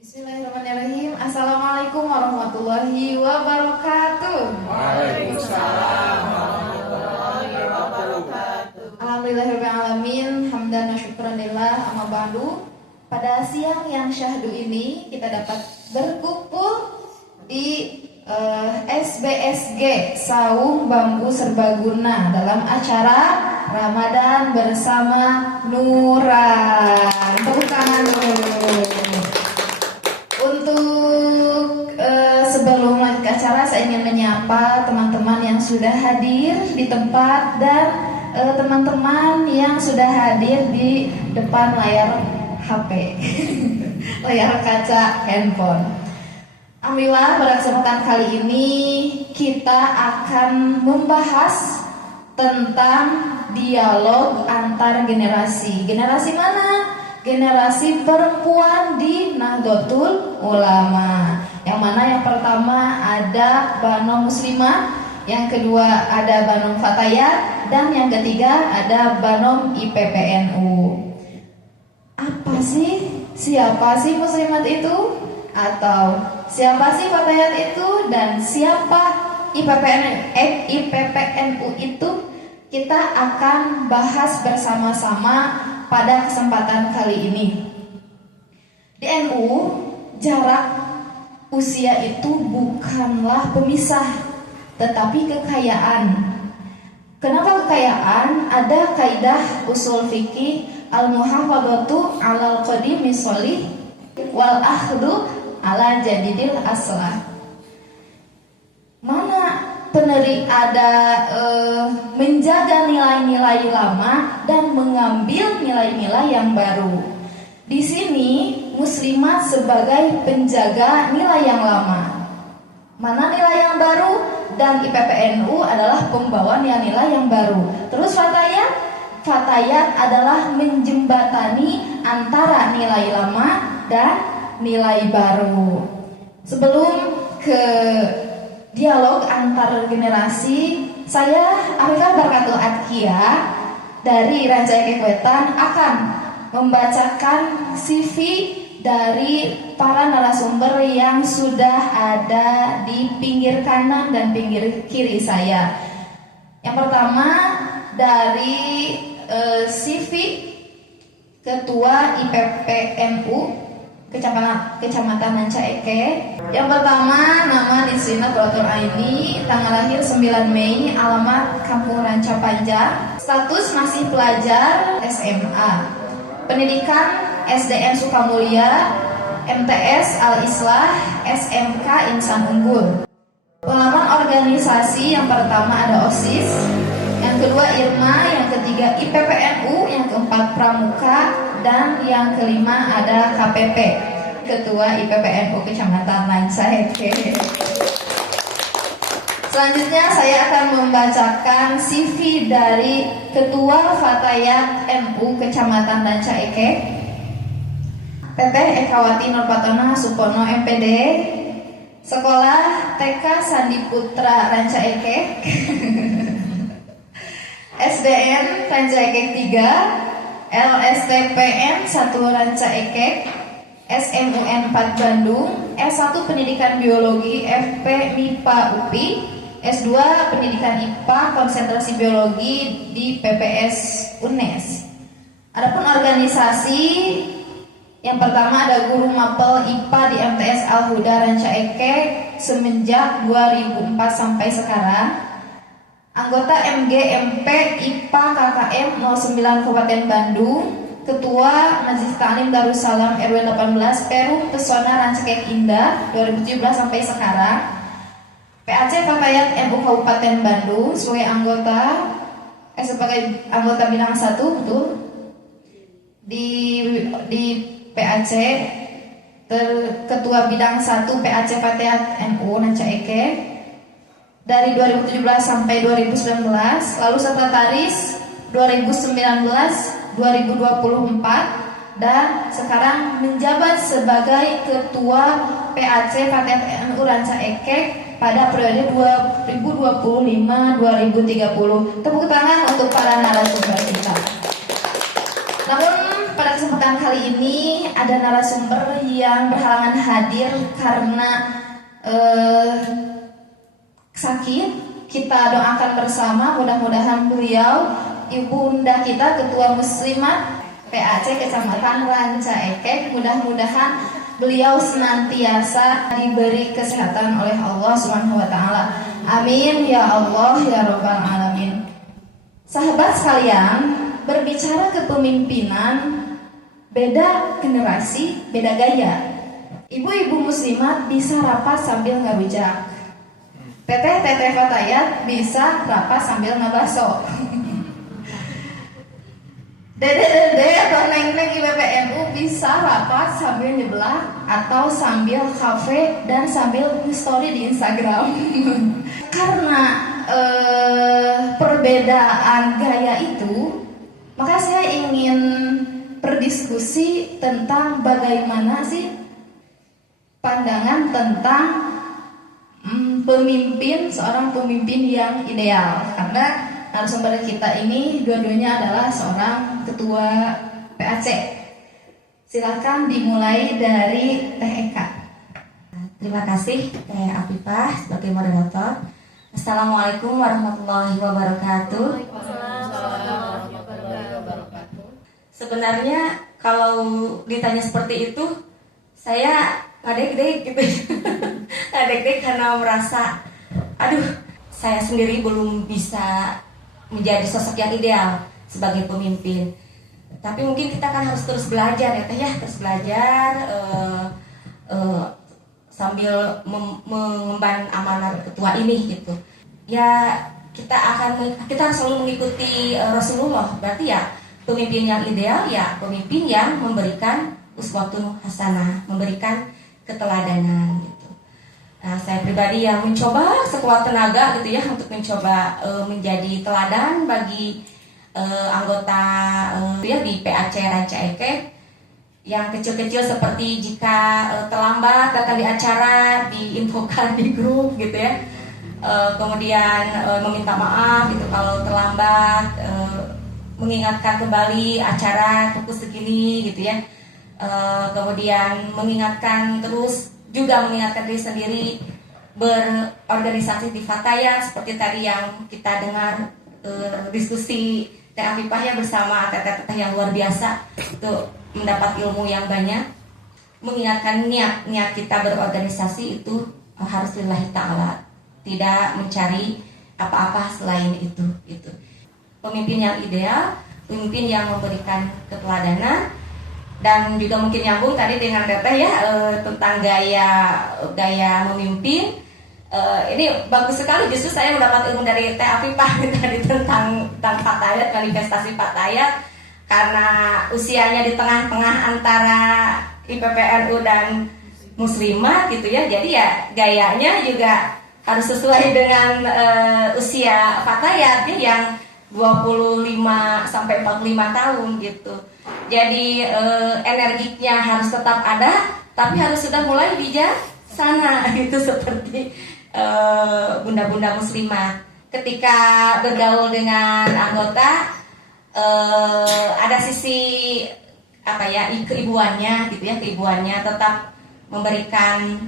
Bismillahirrahmanirrahim. Assalamualaikum warahmatullahi wabarakatuh. Waalaikumsalam warahmatullahi wabarakatuh. Alhamdulillahirrahmanirrahim. Hamdan wa syukran lillah, amma ba'du. Pada siang yang syahdu ini kita dapat berkumpul di SBSG Saung Bambu Serbaguna dalam acara Ramadan bersama Nura. Tepuk tangan dulu. Untuk sebelum lanjut ke acara, saya ingin menyapa teman-teman yang sudah hadir di tempat dan teman-teman yang sudah hadir di depan layar HP, layar kaca handphone. Alhamdulillah, pada kesempatan kali ini kita akan membahas tentang dialog antar generasi. Generasi mana? Generasi perempuan di Nahdlatul Ulama. Yang mana yang pertama ada Banu Muslimah, yang kedua ada Banu Fatayat, dan yang ketiga ada Banu IPPNU. Apa sih? Siapa sih Muslimat itu? Atau siapa sih Fatayat itu? Dan siapa IPPNU itu? Kita akan bahas bersama-sama pada kesempatan kali ini. Di NU, jarak usia itu bukanlah pemisah, tetapi kekayaan. Kenapa kekayaan? Ada kaidah usul fikih al-muhafadzatu 'alal qadimi sholih wal akhdu 'ala jadidil aslah. Mana menjaga nilai-nilai lama dan mengambil nilai-nilai yang baru. Di sini muslimah sebagai penjaga nilai yang lama. Mana nilai yang baru? Dan IPPNU adalah pembawa nilai-nilai yang baru. Terus Fatayat adalah menjembatani antara nilai lama dan nilai baru. Sebelum ke dialog antar generasi, saya Afifah Barakatul Atkia dari Ranca Ekek Wetan akan membacakan CV dari para narasumber yang sudah ada di pinggir kanan dan pinggir kiri saya. Yang pertama dari CV Ketua IPPNU Kecamatan Ranca Ekek. Yang pertama, nama Nisrina Qurratul Aini, tanggal lahir 9 Mei, alamat Kampung Ranca Panjang, status masih pelajar SMA, pendidikan SDN Sukamulya, MTS Al-Islah, SMK Insan Unggul. Pengalaman organisasi, yang pertama ada OSIS, yang kedua IRMA, yang ketiga IPPNU, yang keempat Pramuka, dan yang kelima ada KPP, Ketua IPPNU Kecamatan Ranca Ekek. Selanjutnya saya akan membacakan CV dari Ketua Fatayat NU Kecamatan Ranca Ekek, Teteh Ekawati Nurpatona Supono MPD, Sekolah TK Sandi Putra Ranca Ekek, SDN Ranca Ekek 3, LSTPN 1 Ranca Ekek, SMUN 4 Bandung, S1 Pendidikan Biologi FP MIPA UPI, S2 Pendidikan IPA Konsentrasi Biologi di PPS UNES. Adapun organisasi, yang pertama ada Guru Mapel IPA di MTS Al-Huda Ranca Ekek semenjak 2004 sampai sekarang. Anggota MGMP IPA KKM 09 Kabupaten Bandung, Ketua Majelis Ta'lim Darussalam RW 18 Perum Pesona Ranca Ekek Indah 2017 sampai sekarang. PAC Fatayat NU Kabupaten Bandung sebagai anggota bidang 1, betul. Di PAC Ketua bidang 1 PAC Fatayat NU Ranca Ekek dari 2017 sampai 2019, lalu sekretaris 2019-2024, dan sekarang menjabat sebagai Ketua PAC Fatayat NU Ranca Ekek pada periode 2025-2030. Tepuk tangan untuk para narasumber kita. Namun pada kesempatan yang kali ini ada narasumber yang berhalangan hadir karena sakit. Kita doakan bersama, mudah-mudahan beliau, ibunda kita, Ketua Muslimat PAC Kecamatan Ranca Ekek, mudah-mudahan beliau senantiasa diberi kesehatan oleh Allah Subhanahu wa taala. Amin ya Allah ya rabbal alamin. Sahabat sekalian, berbicara kepemimpinan, beda generasi, beda gaya. Ibu-ibu muslimat bisa rapat sambil ngerujak. Teteh fatayat bisa rapat sambil ngebaso. Dede atau neng-neng IPPNU bisa rapat sambil nyebelah atau sambil kafe dan sambil story di Instagram. Karena perbedaan gaya itu, maka saya ingin berdiskusi tentang bagaimana sih pandangan tentang seorang pemimpin yang ideal. Karena narasumber kita ini dua-duanya adalah seorang ketua PAC. Silakan dimulai dari Teh Eka. Terima kasih Teh Afifah sebagai moderator. Assalamualaikum warahmatullahi wabarakatuh. Sebenarnya kalau ditanya seperti itu, saya ngadek-dek gitu. Ngadek-dek karena merasa, aduh, saya sendiri belum bisa menjadi sosok yang ideal sebagai pemimpin. Tapi mungkin kita kan harus terus belajar ya Teh ya, terus belajar sambil mengemban amanat ketua ini gitu. Ya kita harus selalu mengikuti Rasulullah. Berarti ya pemimpin yang ideal ya pemimpin yang memberikan uswatun hasanah, memberikan keteladanan gitu. Nah, saya pribadi yang mencoba sekuat tenaga gitu ya untuk mencoba menjadi teladan bagi anggota ya di PAC Ranca Ekek yang kecil-kecil, seperti jika terlambat datang di acara diinfokan di grup gitu ya. Kemudian meminta maaf gitu kalau terlambat, mengingatkan kembali acara pukul segini gitu ya. Kemudian mengingatkan diri sendiri berorganisasi di Fatayat, seperti tadi yang kita dengar diskusi Teh Afifah ya bersama teteh-teteh yang luar biasa untuk mendapat ilmu yang banyak. Mengingatkan niat kita berorganisasi itu harus lillahi ta'ala, tidak mencari apa-apa selain itu gitu. Pemimpin yang ideal, pemimpin yang memberikan keteladanan. Dan juga mungkin nyambung tadi dengan Teteh ya tentang gaya memimpin. Ini bagus sekali, justru saya mendapat ilmu dari Teh Afifah tadi tentang Fatayat, manifestasi Fatayat, karena usianya di tengah-tengah antara IPPNU dan Muslimat gitu ya. Jadi ya gayanya juga harus sesuai dengan usia Fatayat ya, yang 25 sampai 45 tahun gitu. Jadi energinya harus tetap ada, tapi harus sudah mulai bijaksana gitu, seperti bunda-bunda muslimat. Ketika bergaul dengan anggota ada sisi keibuannya gitu ya, keibuannya tetap memberikan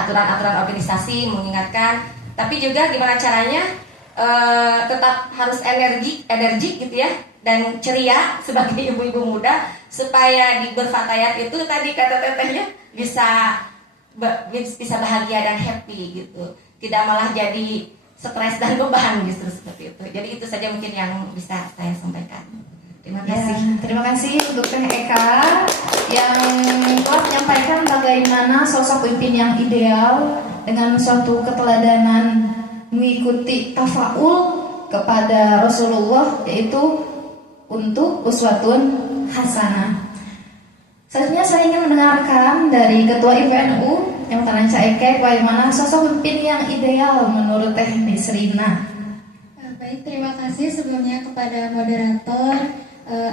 aturan-aturan organisasi, mengingatkan, tapi juga gimana caranya tetap harus energik gitu ya, dan ceria sebagai ibu-ibu muda, supaya di berfatayat itu tadi kata tetehnya bisa bahagia dan happy gitu, tidak malah jadi stres dan beban justru seperti itu. Jadi itu saja mungkin yang bisa saya sampaikan. Terima kasih. Ya, terima kasih untuk Teh Eka yang telah menyampaikan bagaimana sosok pemimpin yang ideal dengan suatu keteladanan mengikuti tafaul kepada Rasulullah, yaitu untuk uswatun hasanah. Selanjutnya saya ingin mendengarkan dari Ketua IPNU yang Ranca Ekek, bagaimana sosok pemimpin yang ideal menurut Teh Nisrina. Baik, terima kasih sebelumnya kepada moderator.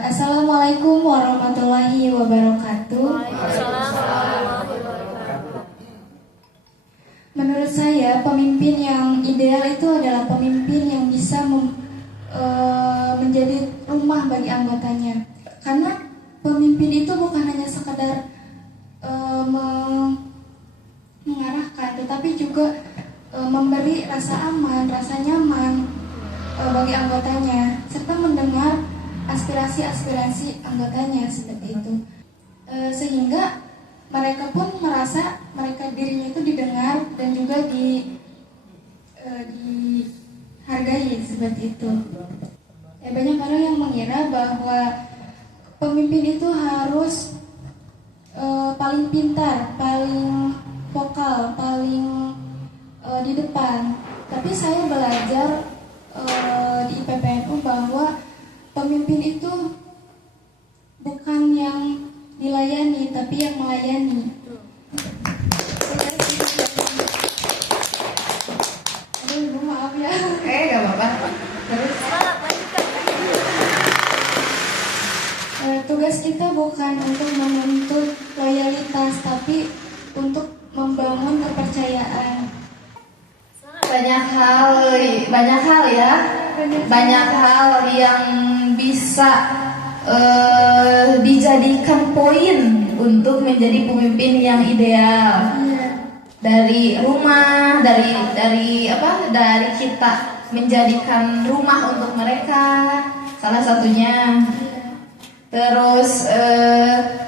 Assalamualaikum warahmatullahi wabarakatuh. Menurut saya, pemimpin yang ideal itu adalah pemimpin yang bisa menjadi rumah bagi anggotanya. Karena itu bukan hanya sekedar mengarahkan, tetapi juga memberi rasa aman, rasa nyaman bagi anggotanya, serta mendengar aspirasi-aspirasi anggotanya seperti itu. Sehingga mereka pun merasa dirinya itu didengar dan juga dihargai seperti itu. Banyak orang yang mengira bahwa pemimpin itu harus paling pintar, paling vokal, paling di depan. Tapi saya belajar di IPPNU bahwa pemimpin itu bukan yang dilayani, tapi yang melayani. Aduh, Ibu, maaf ya. Gak apa-apa. Terus tugas kita bukan untuk menuntut loyalitas, tapi untuk membangun kepercayaan. banyak hal ya, banyak hal yang bisa dijadikan poin untuk menjadi pemimpin yang ideal. Dari rumah, dari kita menjadikan rumah untuk mereka, salah satunya. Terus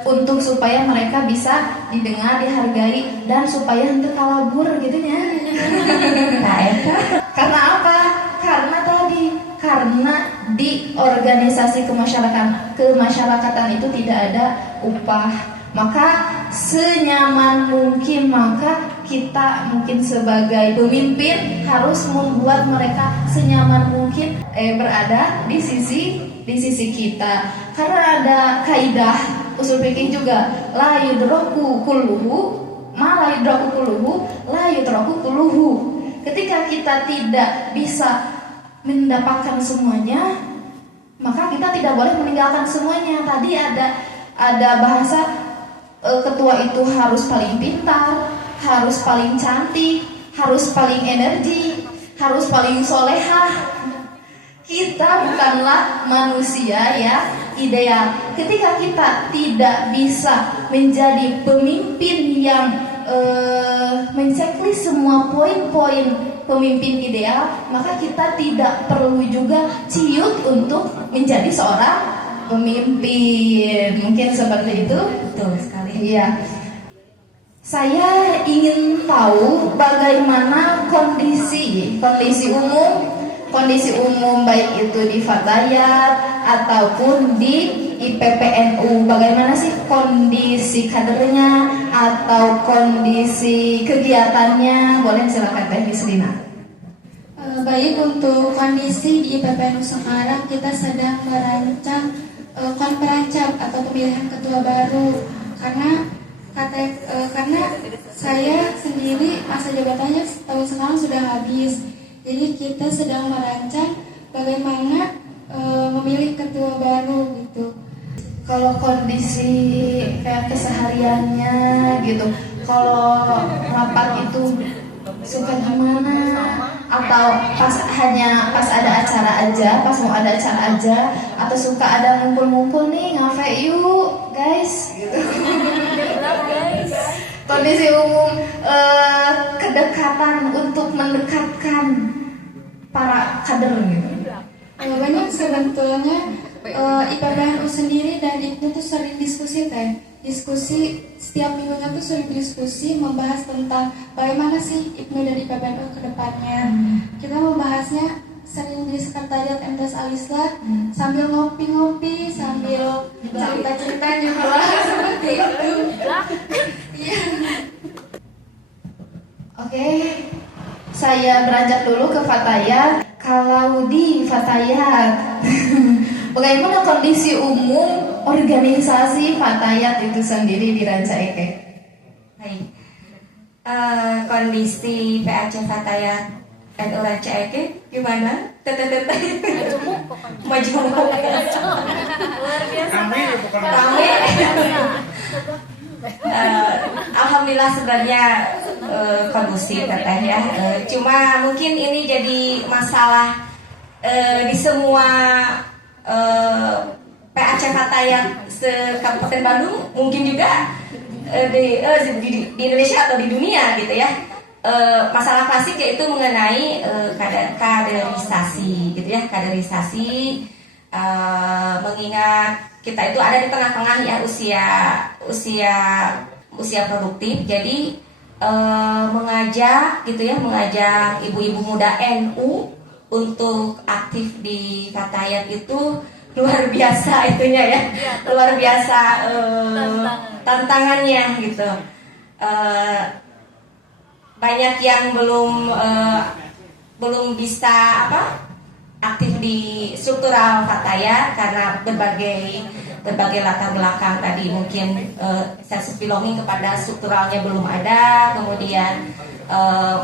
untuk supaya mereka bisa didengar, dihargai, dan supaya henteu kalabur gitu nya. Nah, karena apa? Karena di organisasi kemasyarakatan itu tidak ada upah. Maka senyaman mungkin, maka kita mungkin sebagai pemimpin harus membuat mereka senyaman mungkin berada di sisi kita. Karena ada kaidah usul fikih juga, la yudraku kulluhu ma la yudraku kulluhu la yudraku kulluhu. Ketika kita tidak bisa mendapatkan semuanya, maka kita tidak boleh meninggalkan semuanya. Tadi ada bahasa ketua itu harus paling pintar, harus paling cantik, harus paling energi, harus paling solehah. Kita bukanlah manusia ya ideal. Ketika kita tidak bisa menjadi pemimpin yang menceklis semua poin-poin pemimpin ideal, maka kita tidak perlu juga ciut untuk menjadi seorang pemimpin. Mungkin seperti itu. Betul sekali. Iya. Saya ingin tahu bagaimana kondisi umum baik itu di Fatayat ataupun di IPPNU. Bagaimana sih kondisi kadernya atau kondisi kegiatannya? Boleh silakan Teh Mislina. Baik, untuk kondisi di IPPNU sekarang kita sedang merancang konperancap atau pemilihan ketua baru, karena saya sendiri masa jabatannya tahun sekarang sudah habis. Jadi kita sedang merancang bagaimana memilih ketua baru gitu. Kalau kondisi kayak kesehariannya gitu, kalau rapat itu suka gimana? Atau pas ada acara aja, pas mau ada acara aja, atau suka ada ngumpul-ngumpul nih ngafe yuk guys gitu. Kondisi umum kedekatan untuk mendekatkan para kader gitu. Banyak sebetulnya IPPNU sendiri dan itu tuh sering diskusi setiap minggunya tuh sering diskusi membahas tentang bagaimana sih IPNU dan IPPNU ke depannya. Kita membahasnya sering di sekretariat MTS Alisla sambil ngopi-ngopi, sambil cerita-cerita juga seperti itu. Iya. Oke, saya beranjak dulu ke Fatayat. Kalau di Fatayat, bagaimana kondisi umum organisasi Fatayat itu sendiri di Ranca Ekek? Baik. Kondisi PAC Fatayat NU Ranca Ekek gimana? Majemuk. Kami. Alhamdulillah sebenarnya kondusif teteh ya. Cuma mungkin ini jadi masalah di semua PAC Fatayat se-Kabupaten Bandung, mungkin juga di Indonesia atau di dunia gitu ya. Masalah klasik yaitu mengenai kaderisasi gitu ya, kaderisasi, mengingat kita itu ada di tengah-tengah ya usia produktif, jadi mengajak gitu ya, mengajak ibu-ibu muda NU untuk aktif di Fatayat itu luar biasa itunya ya, luar biasa tantangannya gitu. Banyak yang belum bisa aktif di struktural Fatayat karena berbagai latar belakang tadi, mungkin sense of belonging kepada strukturalnya belum ada, kemudian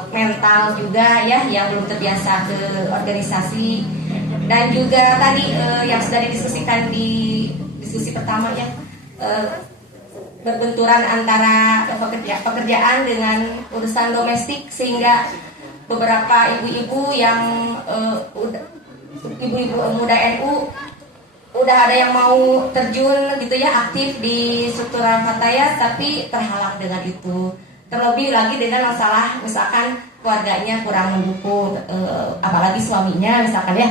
mental juga ya yang belum terbiasa ke organisasi, dan juga tadi yang sudah didiskusikan di diskusi pertama ya, berbenturan antara pekerjaan dengan urusan domestik, sehingga beberapa ibu-ibu yang ibu-ibu muda NU udah ada yang mau terjun gitu ya, aktif di struktural Fatayat, tapi terhalang dengan itu. Terlebih lagi dengan masalah misalkan keluarganya kurang mendukung, apalagi suaminya misalkan ya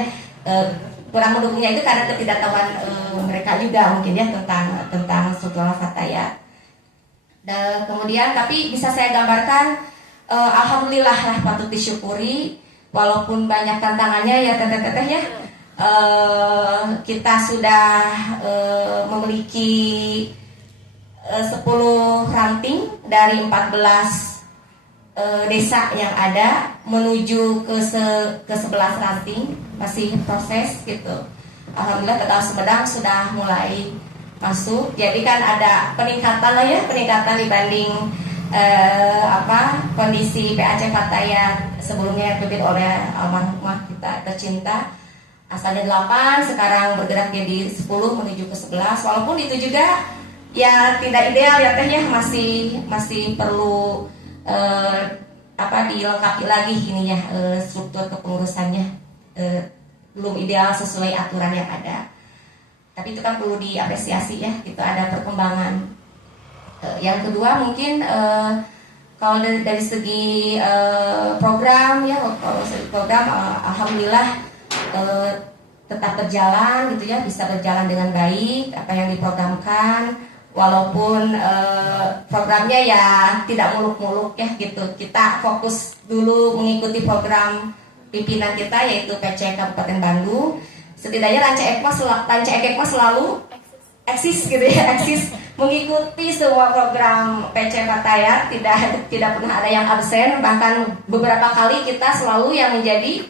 kurang mendukungnya itu karena ketidaktahuan mereka juga mungkin ya tentang struktural Fatayat. Dan kemudian tapi bisa saya gambarkan, alhamdulillah lah, patut disyukuri walaupun banyak tantangannya ya teteh-teteh ya. Kita sudah memiliki 10 ranting dari 14 desa yang ada menuju ke 11 ranting, masih proses gitu. Alhamdulillah Tegal Sumedang sudah mulai masuk, jadi kan ada peningkatan lah ya, peningkatan dibanding kondisi PAC Fatayat sebelumnya yang dipimpin oleh almarhumah kita tercinta, asalnya 8, sekarang bergerak jadi 10 menuju ke 11. Walaupun itu juga ya tidak ideal ya tehnya, masih perlu dilengkapi lagi ini ya, struktur kepengurusannya belum ideal sesuai aturan yang ada. Tapi itu kan perlu diapresiasi ya, itu ada perkembangan. Yang kedua mungkin kalau dari segi program ya, kalau segi program alhamdulillah tetap berjalan gitu ya, bisa berjalan dengan baik apa yang diprogramkan, walaupun programnya ya tidak muluk-muluk ya gitu. Kita fokus dulu mengikuti program pimpinan kita yaitu PC Kabupaten Bandung. Setidaknya Ranca Ekekma selalu eksis gitu ya, eksis mengikuti semua program PC Fatayat, tidak pernah ada yang absen, bahkan beberapa kali kita selalu yang menjadi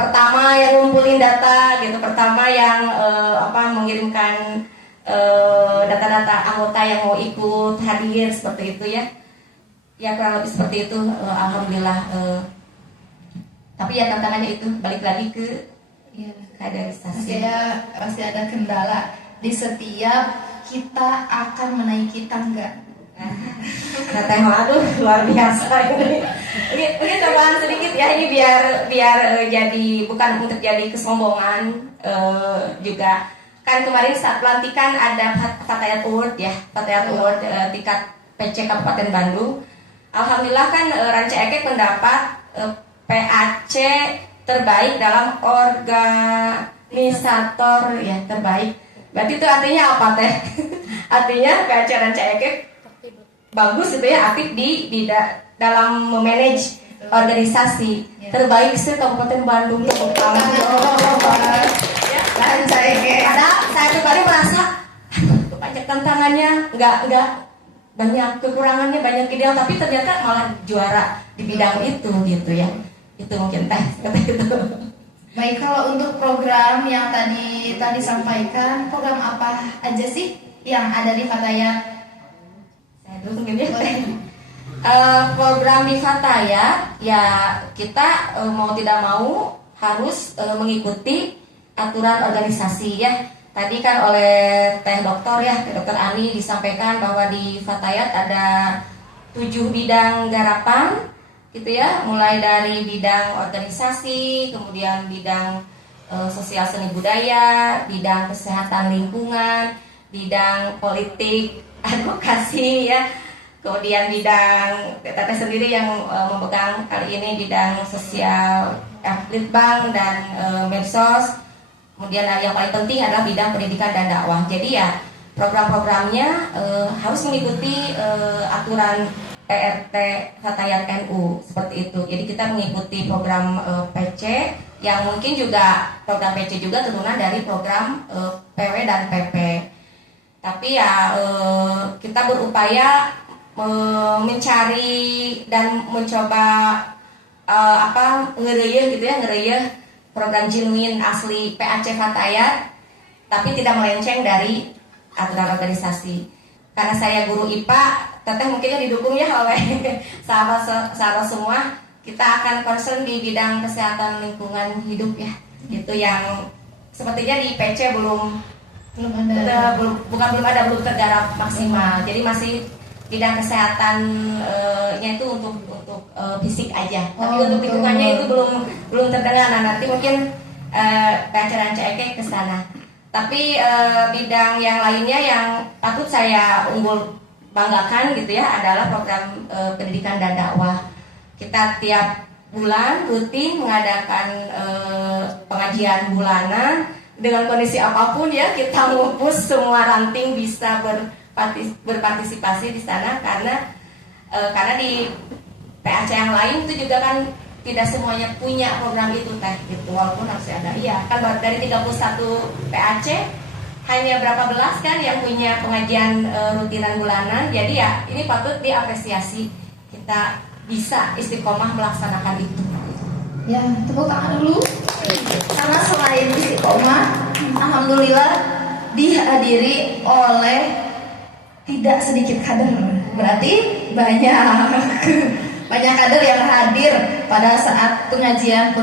pertama yang ngumpulin data gitu, pertama yang mengirimkan data-data anggota yang mau ikut hadir seperti itu ya. Ya kurang lebih seperti itu, alhamdulillah. Tapi ya tantangannya itu balik lagi ke kaderisasi. Pasti ada kendala di setiap kita akan menaiki tangga. Aduh luar biasa ini. Mungkin tambahan sedikit ya, ini biar jadi bukan untuk jadi kesombongan juga. Kan kemarin saat pelantikan ada Fatayat Award ya, Fatayat Award tingkat PC Kabupaten Bandung. Alhamdulillah kan Ranca Ekek mendapat PAC terbaik dalam organisator ya, terbaik. Berarti itu artinya apa teh? Artinya PAC Ranca Ekek bagus itu ya, aktif di dalam memanage organisasi terbaik se Kabupaten Bandung. Tepuk tangan. Ranca Ekek. Saya pribadi merasa banyak tantangannya, enggak banyak kekurangannya, banyak ideal, tapi ternyata malah juara di bidang itu gitu ya. Itu mungkin teh gitu. Baik, kalau untuk program yang tadi sampaikan, program apa aja sih yang ada di Fatayat? Saya dulu mungkin ya. Program di Fatayat ya kita mau tidak mau harus mengikuti aturan organisasi ya. Tadi kan oleh Teh Dokter ya, Teh Dokter Ani disampaikan bahwa di Fatayat ada 7 bidang garapan gitu ya, mulai dari bidang organisasi, kemudian bidang sosial seni budaya, bidang kesehatan lingkungan, bidang politik, advokasi ya. Kemudian bidang teteh sendiri yang memegang kali ini bidang sosial, litbang dan medsos. Kemudian yang paling penting adalah bidang pendidikan dan dakwah. Jadi ya program-programnya harus mengikuti aturan PRT Fatayat NU seperti itu. Jadi kita mengikuti program PC yang mungkin juga program PC juga turunan dari program PW dan PP. Tapi ya kita berupaya mencari dan mencoba ngereyeh program genuine asli PAC Fatayat, tapi tidak melenceng dari aturan organisasi. Karena saya guru IPA, teteh mungkinnya didukung ya oleh sahabat semua. Kita akan concern di bidang kesehatan lingkungan hidup ya, gitu yang sepertinya di PC belum tergarap maksimal. Jadi masih bidang kesehatannya itu untuk fisik aja, tapi untuk lingkungannya itu belum terdengar. Nah, nanti mungkin acara Eke ke sana. Tapi bidang yang lainnya yang patut saya banggakan gitu ya adalah program pendidikan dan dakwah. Kita tiap bulan rutin mengadakan pengajian bulanan dengan kondisi apapun ya, kita ngupus semua ranting bisa berpartisipasi di sana karena di PAC yang lain itu juga kan tidak semuanya punya program itu teh gitu, walaupun harus ada. Iya, kan dari 31 PAC hanya berapa belas kan yang punya pengajian rutinan bulanan. Jadi ya ini patut diapresiasi, kita bisa istiqomah melaksanakan itu. Ya, tepuk tangan dulu. Karena selain istiqomah, alhamdulillah dihadiri oleh tidak sedikit kader, berarti banyak kader yang hadir pada saat pengajian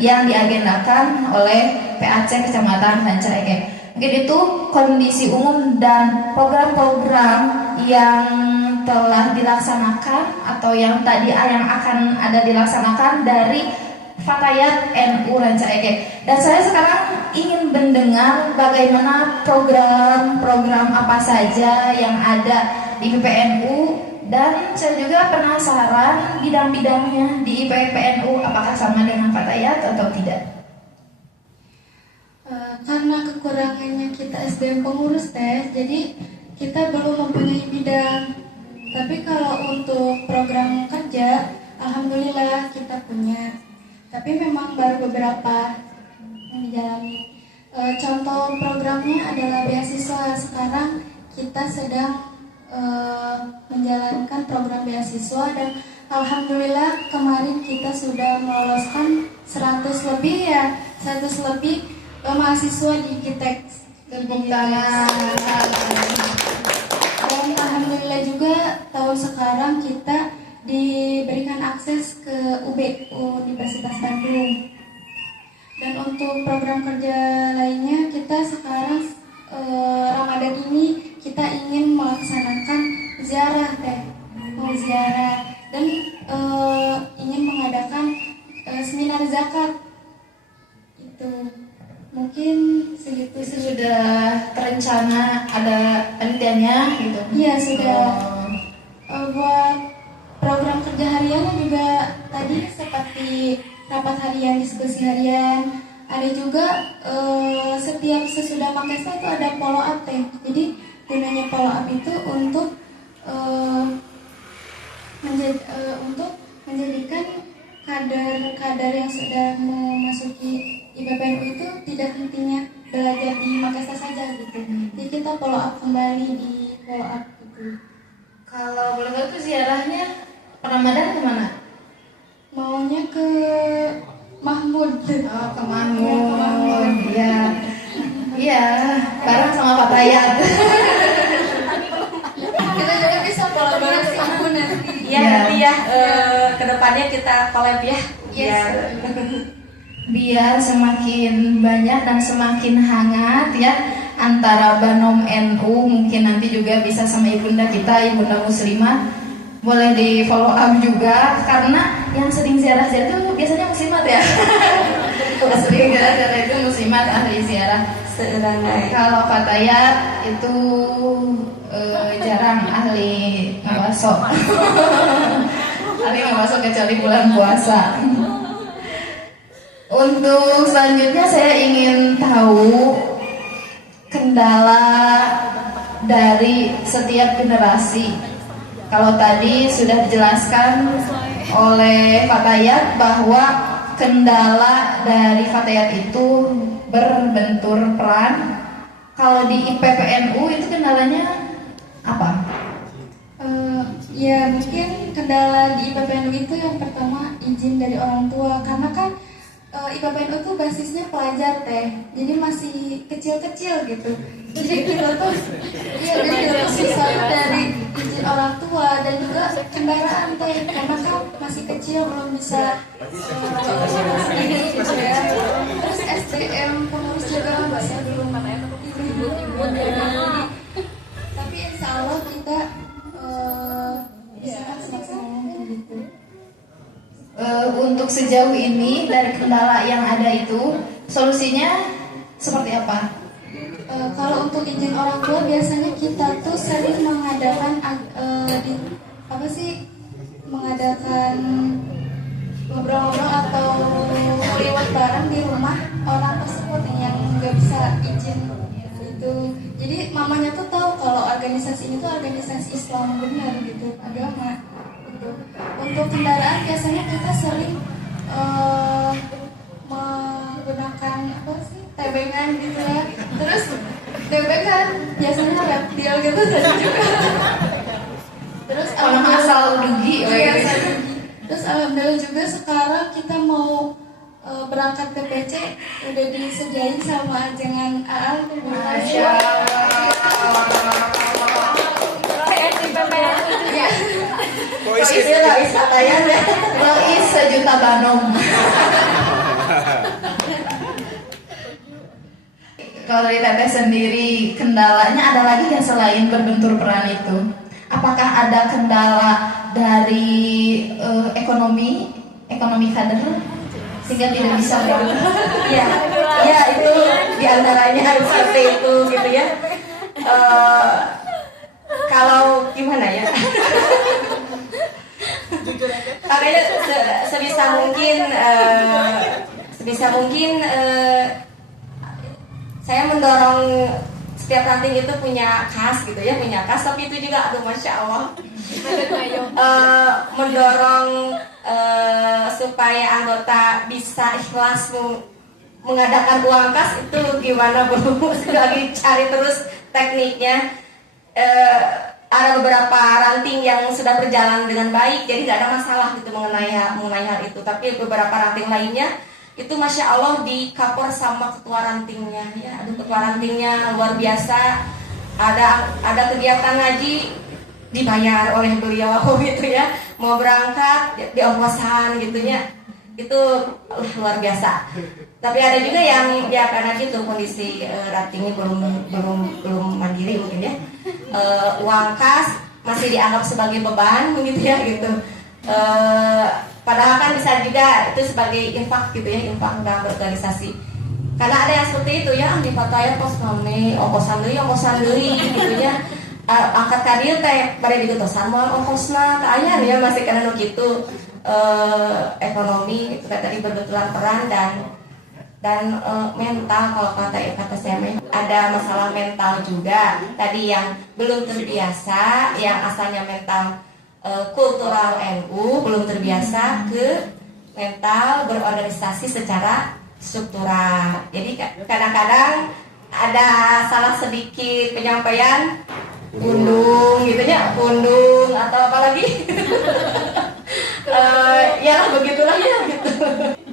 yang diagendakan oleh PAC Kecamatan Ranca Ekek. Mungkin itu kondisi umum dan program-program yang telah dilaksanakan atau yang akan ada dilaksanakan dari Fatayat NU Ranca Ekek. Dan saya sekarang ingin mendengar bagaimana program-program apa saja yang ada di PPNU, dan saya juga penasaran bidang-bidangnya di PPNU apakah sama dengan Fatayat atau tidak. Karena kekurangannya kita SDM pengurus teh, jadi kita belum mempunyai bidang. Tapi kalau untuk program kerja, alhamdulillah kita punya. Tapi memang baru beberapa yang dijalani. Contoh programnya adalah beasiswa. Sekarang kita sedang menjalankan program beasiswa dan alhamdulillah kemarin kita sudah meloloskan 100 lebih mahasiswa di GITEX. Dan alhamdulillah juga tahun sekarang kita diberikan akses ke UB Universitas Bandung. Dan untuk program kerja lainnya, kita sekarang Ramadan ini kita ingin melaksanakan ziarah dan ingin mengadakan seminar zakat. Itu mungkin segitu. Sudah terencana ada penelitiannya gitu? Iya sudah. Buat program kerja hariannya juga tadi seperti rapat harian, diskusi harian. Ada juga setiap sesudah Makesta itu ada follow up teh. Jadi gunanya follow up itu untuk menjadikan kader-kader yang sudah memasuki IPPNU itu tidak hentinya belajar di Makesta saja gitu. Jadi kita follow up kembali di follow up gitu. Kalau boleh tahu itu ziarahnya Ramadan kemana? Maunya ke Mahmud. Oh, ke Mahmud. Iya. Iya, bareng sama Fatayat. Kita juga bisa kolaborasi nanti. Iya, nanti ya kedepannya kita collab ya. Biar semakin banyak dan semakin hangat ya antara Banom NU. Mungkin nanti juga bisa sama ibunda kita, ibunda muslimah, boleh di follow up juga, karena yang sering ziarah itu biasanya muslimat ya. Sering gara-gara itu muslimat ahli ziarah. Seurangai. Kalau Fatayat itu jarang ahli ngawaso. Ahli ngawaso kecuali bulan puasa. Untuk selanjutnya saya ingin tahu kendala dari setiap generasi. Kalau tadi sudah dijelaskan oleh Fatayat bahwa kendala dari Fatayat itu berbentur peran. Kalau di IPPNU itu kendalanya apa? Ya mungkin kendala di IPPNU itu yang pertama izin dari orang tua, karena kan IPPNU tuh basisnya pelajar teh, jadi masih kecil-kecil gitu. Jadi kita tuh, susah dari izin orang tua dan juga kendaraan teh, karena kan masih kecil belum bisa gitu ya. Terus SDM pengurus juga masih belum ibu-ibu ya. Tapi insya Allah kita bisa kan semaksimal mungkin gitu. Untuk sejauh ini dari kendala yang ada itu solusinya seperti apa? Kalau untuk izin orang tua biasanya kita tuh sering mengadakan mengadakan ngobrol-ngobrol atau lewat bareng di rumah orang tersebut yang nggak bisa izin gitu. Jadi mamanya tuh tahu kalau organisasi ini tuh organisasi Islam benar gitu, agama. Untuk kendaraan biasanya kita sering menggunakan tebengan gitu ya. Terus tebengan biasanya reptil gitu tadi juga. Terus Orang asal dugi. Terus alhamdulillah juga sekarang kita mau berangkat ke PC udah disediain sama ajengan AA. Masya Allah. Rois sejuta banom. Kalau dari Teteh sendiri kendalanya ada lagi yang selain berbentur peran itu? Apakah ada kendala dari ekonomi kader sehingga tidak bisa berangkat? Ya itu diantaranya seperti itu gitu ya. Kalau gimana ya? Makanya sebisa mungkin saya mendorong setiap ranting itu punya kas gitu ya, tapi itu juga aduh masya Allah mendorong supaya anggota bisa ikhlas mengadakan uang kas itu gimana belum lagi cari terus tekniknya. Ada beberapa ranting yang sudah berjalan dengan baik, jadi nggak ada masalah gitu mengenai hal itu. Tapi beberapa ranting lainnya itu masya Allah di cover sama ketua rantingnya ya. Aduh, ketua rantingnya luar biasa. Ada kegiatan ngaji dibayar oleh beliau gitu ya, mau berangkat di ongkosan gitunya, itu luar biasa. Tapi ada juga yang ya karena gitu kondisi rantingnya belum mandiri mungkin ya, uang kas masih dianggap sebagai beban begitu ya gitu. Padahal kan bisa juga itu sebagai infak gitu ya, infak dalam berorganisasi. Karena ada yang seperti itu ya, di Fatayat pos kami ongkosan deui gitu ya. Angkat kadir teh pada digetosan moal ongkosna teh aya ya masih kana nu kitu. Ekonomi itu tadi berbenturan peran dan mental. Kalau kata saya ada masalah mental juga tadi yang belum terbiasa, yang asalnya mental kultural NU belum terbiasa ke mental berorganisasi secara struktural. Jadi kadang-kadang ada salah sedikit penyampaian undung gitu ya, undung atau apalagi ya begitulah ya gitu.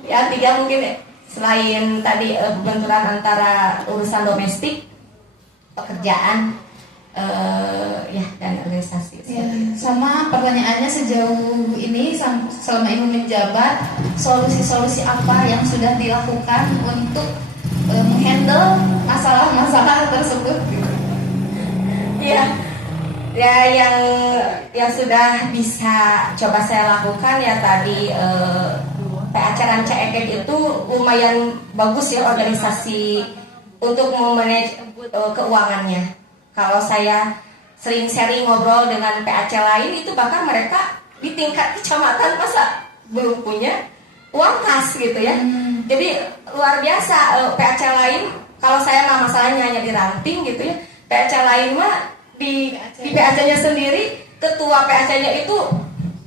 Ya tiga mungkin selain tadi benturan antara urusan domestik, pekerjaan, ya dan organisasi. Ya, sama pertanyaannya sejauh ini selama Ibu menjabat, solusi-solusi apa yang sudah dilakukan untuk menghandle masalah-masalah tersebut? Ya yang sudah bisa coba saya lakukan ya tadi PAC Ranca Eket itu lumayan bagus ya organisasi untuk memanage keuangannya. Kalau saya sering sharing ngobrol dengan PAC lain itu bahkan mereka di tingkat kecamatan masa belum punya uang kas gitu ya. Jadi luar biasa PAC lain. Kalau saya mah masalahnya hanya di ranting gitu ya. PAC lain mah di PAC-nya sendiri, ketua PAC-nya itu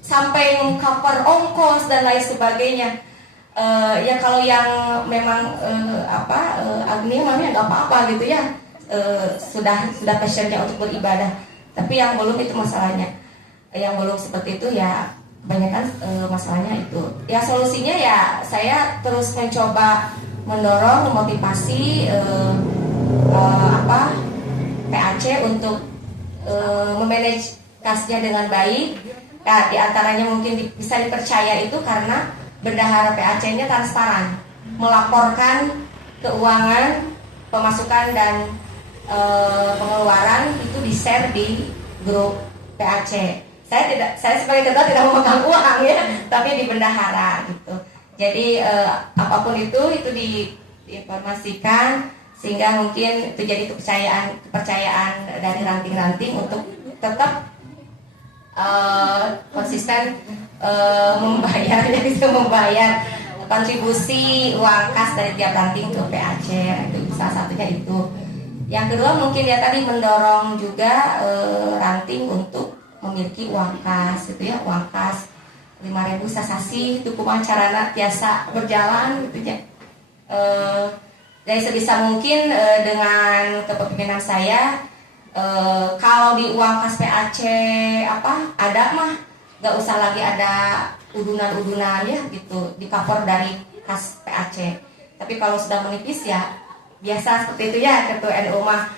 sampai cover ongkos dan lain sebagainya. Ya kalau yang memang Agni namanya nggak apa-apa gitu ya, sudah passionnya untuk beribadah. Tapi yang belum itu masalahnya, yang belum seperti itu ya kebanyakan masalahnya itu. Ya solusinya ya saya terus mencoba mendorong, memotivasi PAC untuk memanage kasnya dengan baik. Ya, di antaranya mungkin bisa dipercaya itu karena bendahara PAC-nya transparan, melaporkan keuangan, pemasukan dan pengeluaran itu di-share di grup PAC. Saya sebagai ketua tidak memegang uang ya, tapi di bendahara gitu. Jadi apapun itu diinformasikan sehingga mungkin itu jadi kepercayaan dari ranting-ranting untuk tetap konsisten membayar kontribusi uang kas dari tiap ranting ke PAC. Itu salah satunya itu. Yang kedua mungkin ya tadi mendorong juga ranting untuk memiliki uang kas gitu ya, uang kas 5.000 sasasi itu kumacarana biasa berjalan gitu ya. Dari sebisa mungkin dengan kepemimpinan saya, kalau di uang kas PAC ada mah nggak usah lagi ada udunan-udunan ya gitu di cover dari kas PAC. Tapi kalau sudah menipis ya biasa seperti itu ya, ketua NU mah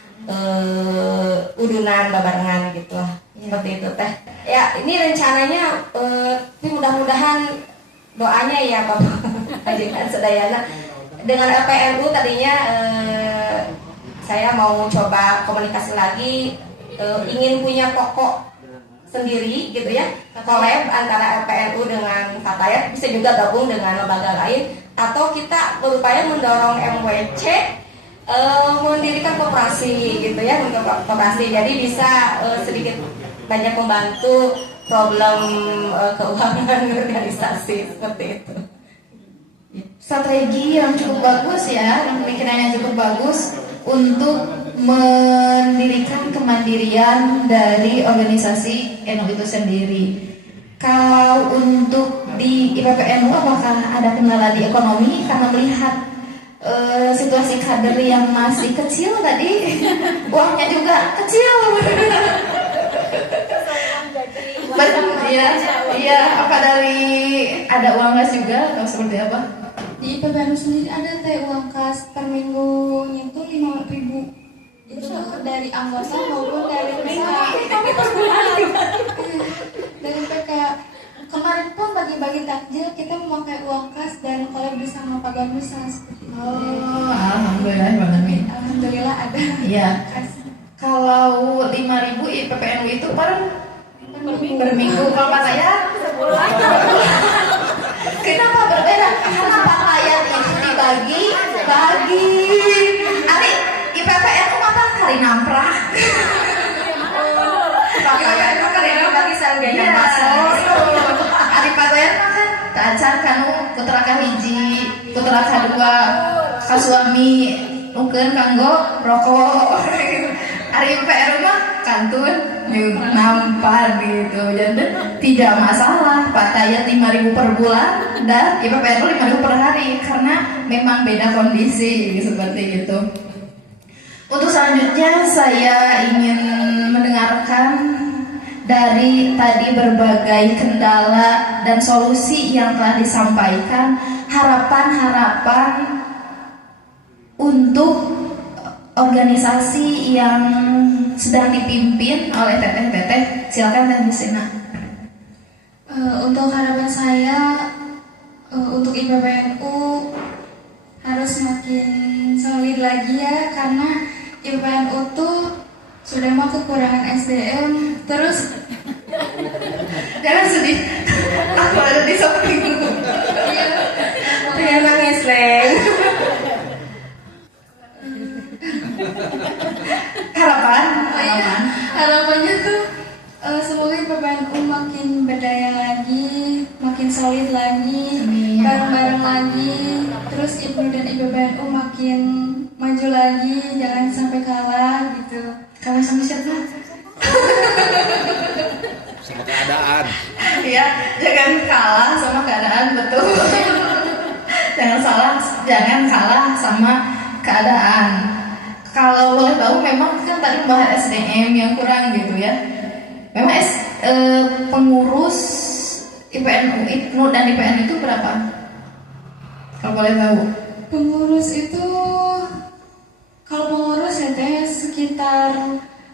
udunan babarengan gitu lah. Seperti itu teh. Ya ini rencananya mudah-mudahan doanya ya Bapak Hajikan Sedayana. Dengan LPNU tadinya saya mau coba komunikasi lagi, ingin punya pokok sendiri gitu ya, collab antara LPNU dengan Fatayat, bisa juga gabung dengan lembaga lain, atau kita berupaya mendorong MWC mendirikan koperasi gitu ya, untuk koperasi, jadi bisa sedikit banyak membantu problem keuangan organisasi seperti itu. Strategi yang cukup bagus ya, dan pemikiran yang cukup bagus untuk mendirikan kemandirian dari organisasi NU itu sendiri. Kalau untuk di IPPNU apakah ada kendala di ekonomi karena melihat situasi kader yang masih kecil tadi, uangnya juga kecil. Iya, apa dari ada uang kas juga atau seperti apa? Di IPPNU sendiri ada teh uang kas per minggunya itu 5.000. Itu dari anggota maupun dari peserta. Dari PK. Kemarin pun bagi-bagi takjil kita memakai uang kas dan kalau bersama Pak Ganusa seperti itu. Oh, alhamdulillah ada. Iya. Kalau 5.000 IPPNU itu per minggu. Kalau Pak saya sebulan. Kenapa berbeda? Karena Pak Layat itu dibagi. Ari IPPNU makan kali namprah. Pak Layat itu kali bagi sangganya pasar. Ari Pak Layat makan kacan kanu putra kahiji, putra kadua, kasuami mungkin kanggo rokok. Ari IPPNU mah kantun nampan gitu, jadi tidak masalah Pak Tayat 5.000 per bulan dan IPPNU 5.000 per hari karena memang beda kondisi seperti itu. Untuk selanjutnya saya ingin mendengarkan dari tadi berbagai kendala dan solusi yang telah disampaikan, harapan-harapan untuk organisasi yang sedang dipimpin oleh teteh-teteh. Silakan Teh Husina. Untuk harapan saya untuk IPPNU harus semakin solid lagi ya, karena IPPNU tuh sudah mau kekurangan SDM. Terus jangan sedih, aku ada di samping. Iya, makin berdaya lagi, makin solid lagi, Amin. bareng-bareng lagi. Terus IPNU dan IPBNU makin maju lagi, jangan sampai kalah gitu. Kalah sama siapa? Sama keadaan. Ya, jangan kalah sama keadaan, betul. Jangan kalah sama keadaan. Kalau boleh tahu, memang kan tadi membahas SDM yang kurang gitu ya. Memang pengurus IPNU dan IPN itu berapa? Kalau boleh tahu. Pengurus itu, kalau pengurus ya teh sekitar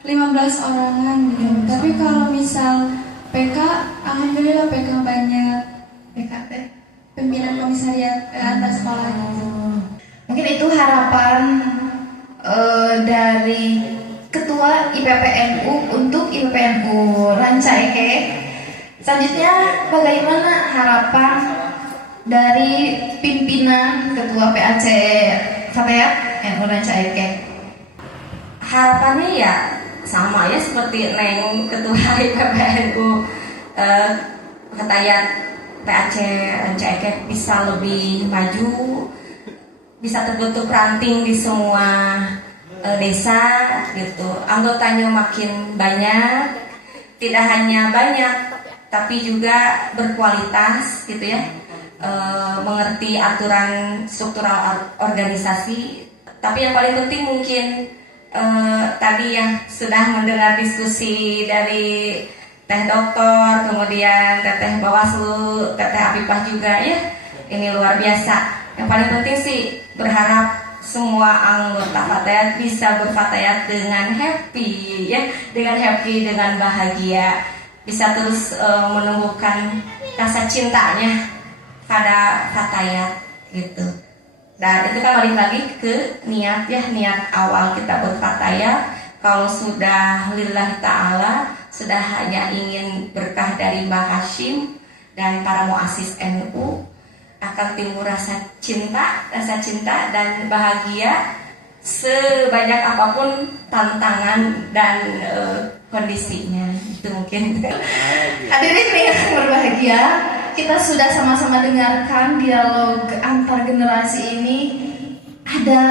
15 orangan gitu. Tapi kalau misal PK, alhamdulillah PK banyak. PKT. Pimpinan komisariat antar sekolah gitu. Mungkin itu harapan dari Ketua IPPNU untuk IPPNU Ranca Ekek. Selanjutnya, bagaimana harapan dari pimpinan Ketua PAC Fatayat NU Ranca Ekek? Harapannya ya sama ya seperti Neng Ketua IPPNU Fatayat PAC Ranca Ekek bisa lebih maju, bisa terbentuk ranting di semua desa gitu. Anggotanya makin banyak, tidak hanya banyak tapi juga berkualitas gitu ya. Mengerti aturan struktural organisasi. Tapi yang paling penting mungkin tadi yang sudah mendengar diskusi dari Teh Doktor, kemudian Teteh Bawaslu, Teteh Afifah juga ya. Ini luar biasa. Yang paling penting sih berharap semua anggota Fatayat bisa berfatayat dengan happy ya, dengan happy, dengan bahagia, bisa terus menumbuhkan rasa cintanya pada Fatayat gitu. Dan itu kan balik lagi ke niat ya, niat awal kita berfatayat. Kalau sudah lillahi ta'ala, sudah hanya ingin berkah dari Mbah Hashim dan para muassis NU, akan timbul rasa cinta dan bahagia sebanyak apapun tantangan dan kondisinya. Itu mungkin. Hadirin yang berbahagia, kita sudah sama-sama dengarkan dialog antar generasi ini. Ada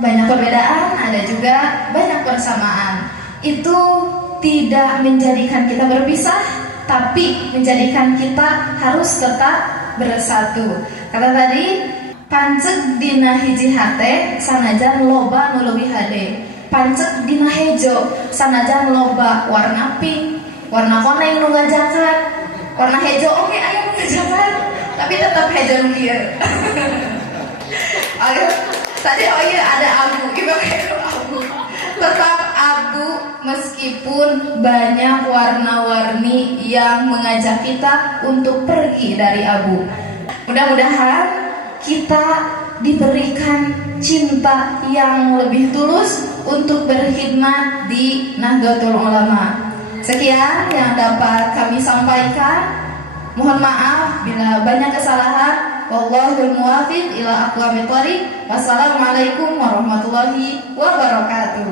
banyak perbedaan, ada juga banyak persamaan. Itu tidak menjadikan kita berpisah, tapi menjadikan kita harus tetap bersatu. Kata tadi, pancek dina hiji hate sanajan loba nu leuwih hade. Pancek dina hejo sanajan loba warna pink, warna koneng nu ngajakan. Warna hejo oke aya nu ngajakan, tapi tetap hejo nu kieu. Ayo, tadi ada abu, gimana abu? Tetap abu meskipun banyak warna-warni yang mengajak kita untuk pergi dari abu. Mudah-mudahan kita diberikan cinta yang lebih tulus untuk berkhidmat di Nahdlatul Ulama. Sekian yang dapat kami sampaikan. Mohon maaf bila banyak kesalahan. Wallahul muwaffiq ila aqwamit thoriq. Wassalamualaikum warahmatullahi wabarakatuh.